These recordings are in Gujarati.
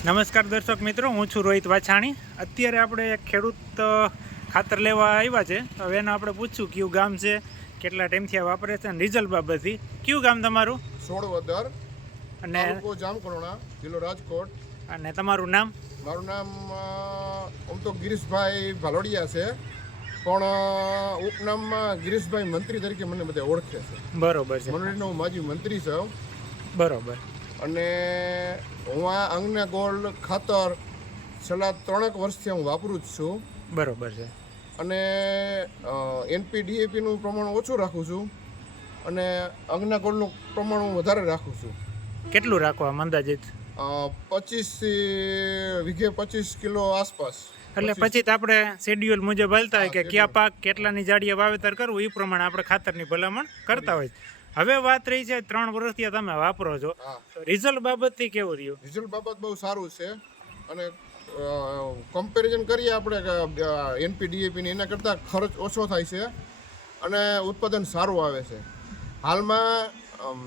નમસ્કાર દર્શક મિત્રો, હું છું રોહિત વાછાણી. અત્યારે આપણે એક ખેડૂત ખાતર લેવા આવ્યા છે. હવે એને આપણે પૂછશું કયું ગામ છે, કેટલા ટાઈમથી વાપરે છે અને રિઝલ્ટ બાબતથી. કયું ગામ તમારું? સોળવદર અને તાલુકો જામકરોણા, જિલ્લો રાજકોટ. અને તમારું નામ? મારું નામ આમ તો ગિરીશભાઈ ભાલોડિયા છે, પણ ઉપનામમાં ગિરીશભાઈ મંત્રી તરીકે મને બધા ઓળખે છે. બરોબર છે. મંડળીનો હું માજી મંત્રી છું. બરોબર. અને હું આ અંગના ગોલ્ડ ખાતર છેલ્લા 3 વર્ષથી હું વાપરું જ છું. બરોબર છે. અને NP DAPનું પ્રમાણ ઓછું રાખું છું અને અંગના ગોલ્ડનું પ્રમાણ હું વધારે રાખું છું. કેટલું રાખવા અંદાજિત? 25 વીઘે 25 કિલો આસપાસ. એટલે પછી તો આપણે શેડ્યુલ મુજબ હાલતા હોય કે કયા પાક કેટલાની જાડીએ વાવેતર કરવું, એ પ્રમાણે આપણે ખાતરની ભલામણ કરતા હોય. હવે વાત રહી છે 3 વર્ષથી તમે વાપરો છો, રિઝલ્ટ બાબતથી કેવું રહ્યું? રિઝલ્ટ બાબત બહુ સારું છે. અને કમ્પેરિઝન કરીએ આપણે NP DAPની, એના કરતાં ખર્ચ ઓછો થાય છે અને ઉત્પાદન સારું આવે છે. હાલમાં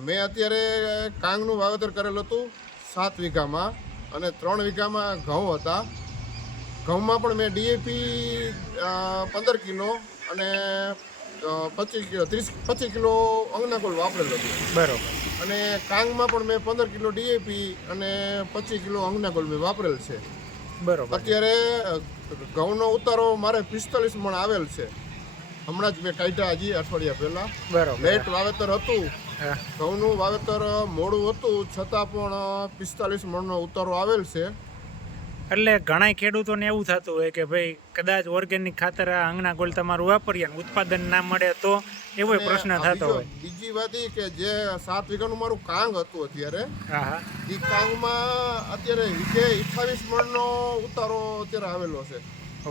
મેં અત્યારે કાંગનું વાવેતર કરેલું હતું 7 વીઘામાં, અને 3 વીઘામાં ઘઉં હતા. ઘઉંમાં પણ મેં DAP 15 કિલો અને 25 કિલો અંગના ગોલ્ડ વાપરેલો હતો. બરોબર. અને કાંગમાં પણ મેં 15 કિલો DAP અને 25 કિલો અંગના ગોલ્ડ મેં વાપરેલ છે. બરોબર. અત્યારે ઘઉંનો ઉતારો મારે 45 મણ આવેલ છે. હમણાં જ મેં કાઢ્યા હજી અઠવાડિયા પહેલા. બરોબર. લેટ વાવેતર હતું, ઘઉંનું વાવેતર મોડું હતું, છતાં પણ 45 મણનો ઉતારો આવેલ છે. એટલે ઘણા ખેડૂતોને એવું થતું હોય કે ભાઈ કદાચ ઓર્ગેનિક ખાતર આ અંગના ગોલ્ડ તમારું વાપરીએ ને ઉત્પાદન ના મળે તો એવો પ્રશ્ન થતો હોય. બીજી વાત એ કે જે 7 વીઘાનું મારું કાંગ હતું અત્યારે, હા, એ કાંગમાં અત્યારે વીઘે 28 મણનો ઉતારો અત્યારે આવેલો છે.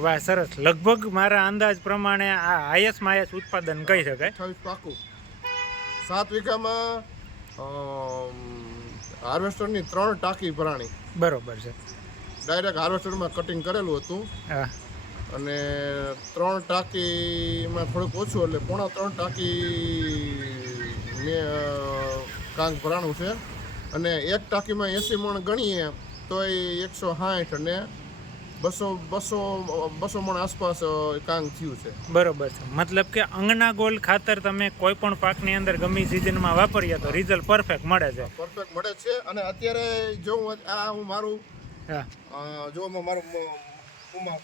વાહ, સરસ. લગભગ મારા અંદાજ પ્રમાણે આ હાઈએસ્ટમાં હાઈએસ્ટ ઉત્પાદન કહી શકાય. 28 પાકું. 7 વીઘામાં હાર્વેસ્ટરની 3 ટાંકી ભરાણી. બરોબર છે. ડાયરેક્ટ હાર્વેસ્ટરમાં કટિંગ કરેલું હતું. હા. અને 3 ટાંકીમાં થોડુંક ઓછું, એટલે 3.5 ટાંકી મેં કાંગ ભરાણું છે. અને એક ટાંકીમાં 80 મણ ગણીએ તો એ 160 અને 200 મણ આસપાસ કાંગ થયું છે. બરોબર છે. મતલબ કે અંગના ગોલ્ડ ખાતર તમે કોઈ પણ પાકની અંદર ગમે સિઝનમાં વાપરીએ તો રિઝલ્ટ પરફેક્ટ મળે છે. પરફેક્ટ મળે છે. અને અત્યારે જો હું મારું જો મારું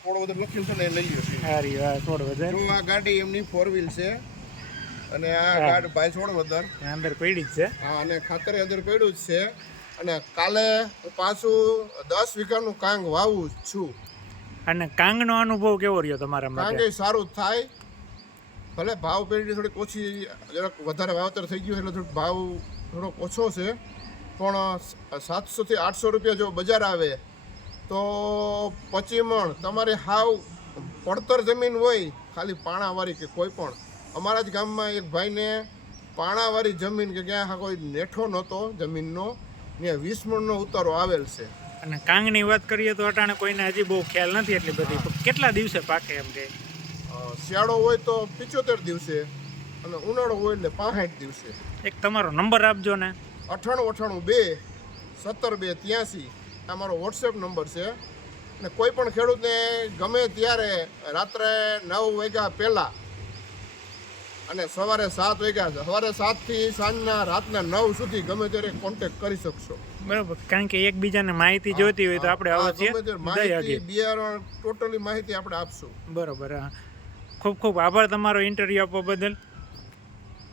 થોડો બધો લખ્યું છે ને, એ લઈ ગયો છે. સારી વાત. થોડો વધારે. જો આ ગાડી એમની 4 વ્હીલ છે, અને આ ગાડી ભાઈ છોડવદર અંદર પડી જ છે. હા, અને ખાતર અંદર પડ્યું જ છે. અને કાલે હું પાછું 10 વીઘાનું કાંગ વાવું છું. અને કાંગનો અનુભવ કેવો રહ્યો તમારા માટે? કાંગ સારું થાય. ભલે ભાવ પેઢી થોડીક ઓછી, જરાક વધારે વાવેતર થઈ ગયું એટલે થોડોક ભાવ થોડોક ઓછો છે, પણ 700 થી 800 રૂપિયા જો બજાર આવે તો 25 મણ તમારે હાવ પડતર જમીન હોય, ખાલી પાણાવાળી કે કોઈ પણ. અમારા જ ગામમાં એક ભાઈને પાણાવાળી જમીન કે ક્યાં કોઈ નેઠો નહોતો જમીનનો, ત્યાં 20 મણનો ઉતારો આવેલ છે. અને કાંગની વાત કરીએ તો અટાણે કોઈને હજી બહુ ખ્યાલ નથી એટલી બધી. કેટલા દિવસે પાકે એમ કે? શિયાળો હોય તો 75 દિવસે, અને ઉનાળો હોય એટલે 65 દિવસે. એક તમારો નંબર આપજો ને. 9892 17 2 83. આ મારો વોટ્સએપ નંબર છે. અને કોઈ પણ ખેડૂતને ગમે ત્યારે રાત્રે 9 વાગ્યા પહેલાં અને સવારે 7 વાગ્યા, સવારે 7 થી સાંજના રાતના 9 સુધી ગમે ત્યારે કોન્ટેક્ટ કરી શકશો. બરાબર. કારણ કે એકબીજાને માહિતી જોઈતી હોય તો આપણે માહિતી, બિયારણ, ટોટલી માહિતી આપણે આપશું. બરોબર. ખૂબ ખૂબ આભાર તમારો ઇન્ટરવ્યુ આપવા બદલ.